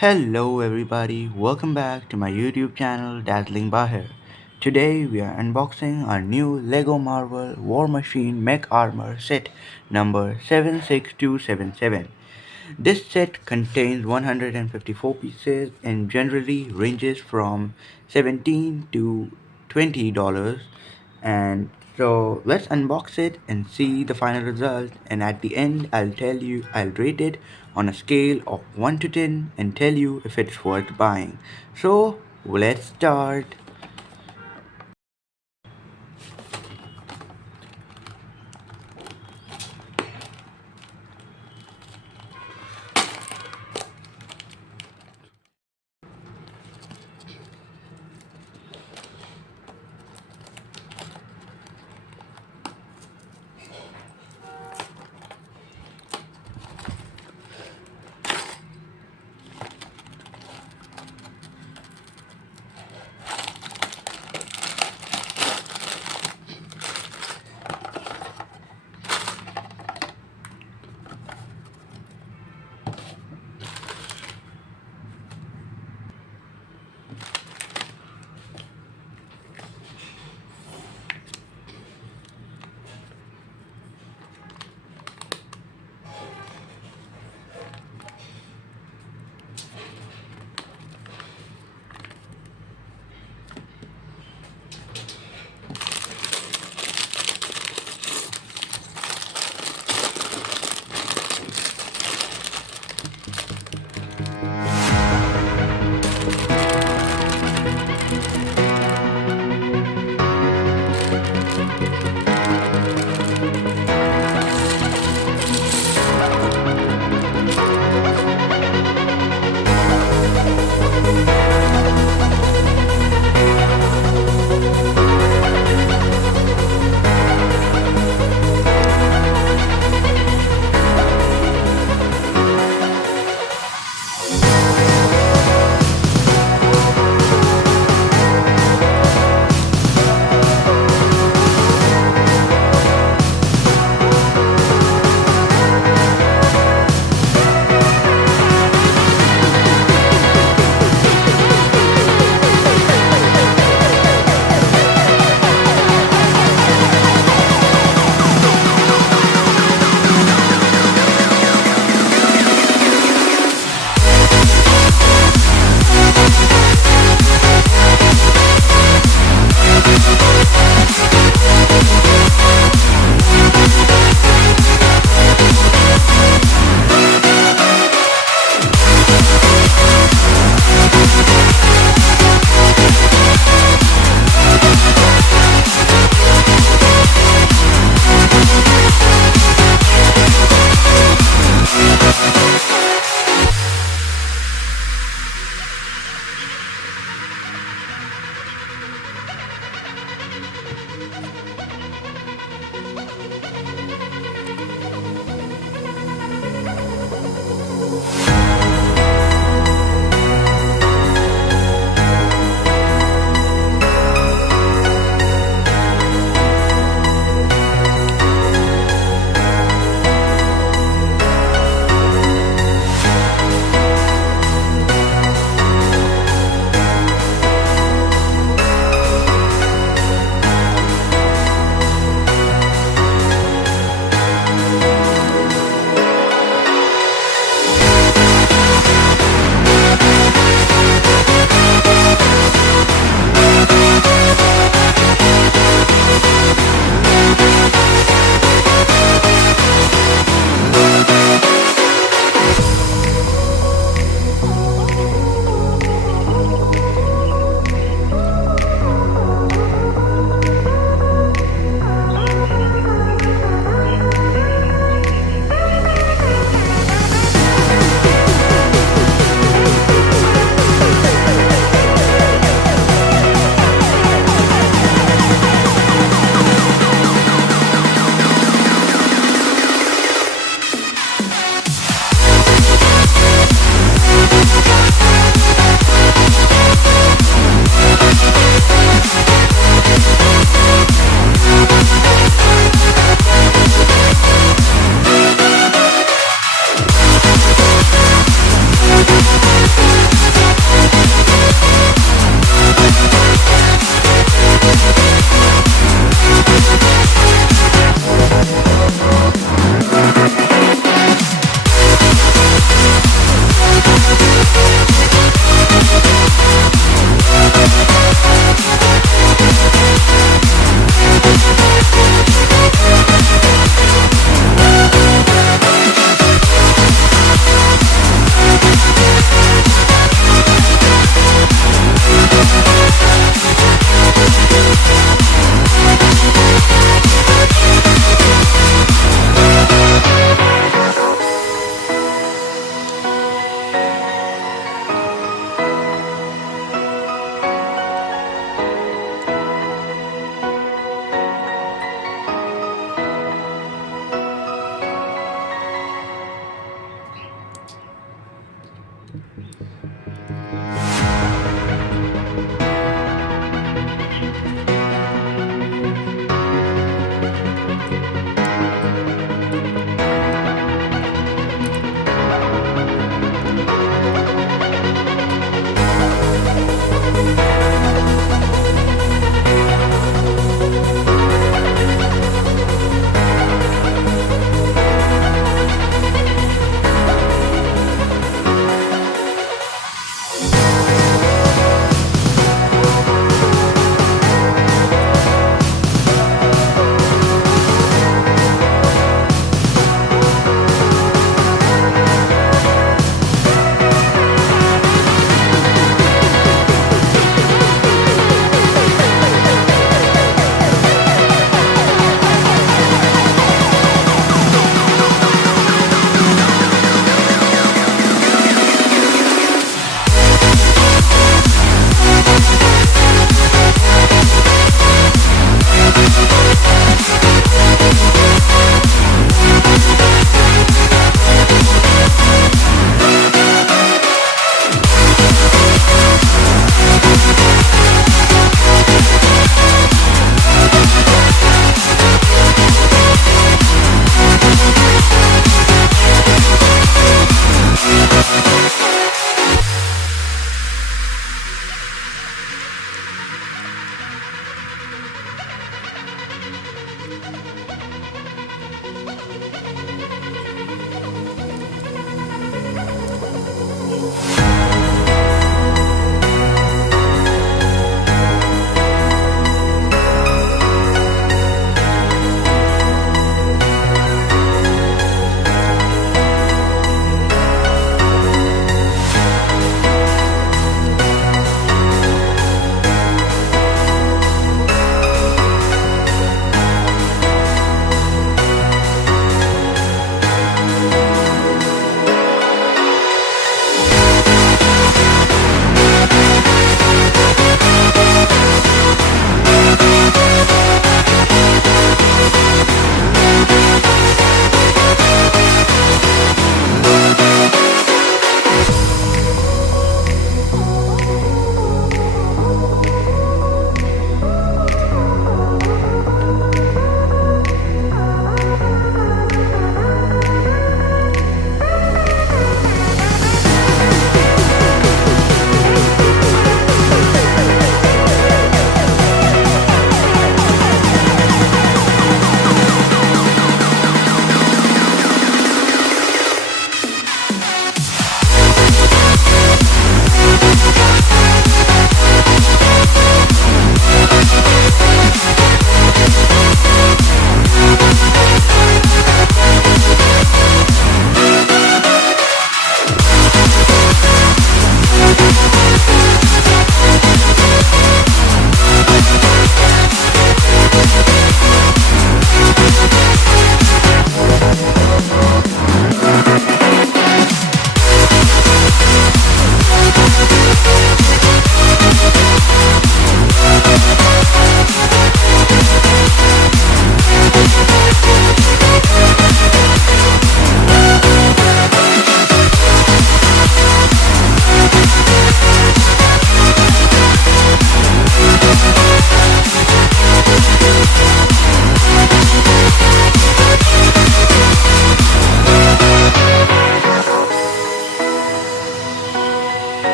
Hello everybody, welcome back to my YouTube channel Dazzling Bahir. Today we are unboxing our new LEGO Marvel War Machine Mech Armor set number 76277. This set contains 154 pieces and generally ranges from 17 to $20, and so let's unbox it and see the final result, and at the end I'll rate it on a scale of 1 to 10 and tell you if it's worth buying. So let's start.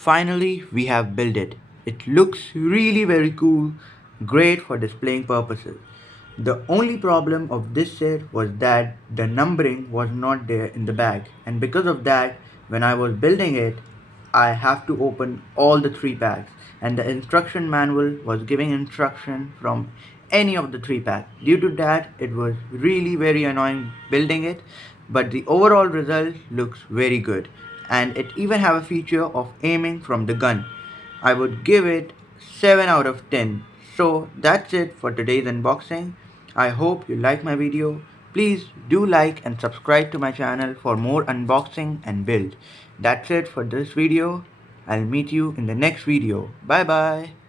Finally, we have built it. It looks really very cool, great for displaying purposes. The only problem of this set was that the numbering was not there in the bag, and because of that, when I was building it, I have to open all the three packs, and the instruction manual was giving instruction from any of the three packs. Due to that, it was really very annoying building it, but the overall result looks very good, and it even have a feature of aiming from the gun. I would give it 7 out of 10. So that's it for today's unboxing. I hope you like my video. Please do like and subscribe to my channel for more unboxing and build. That's it for this video. I'll meet you in the next video. Bye bye.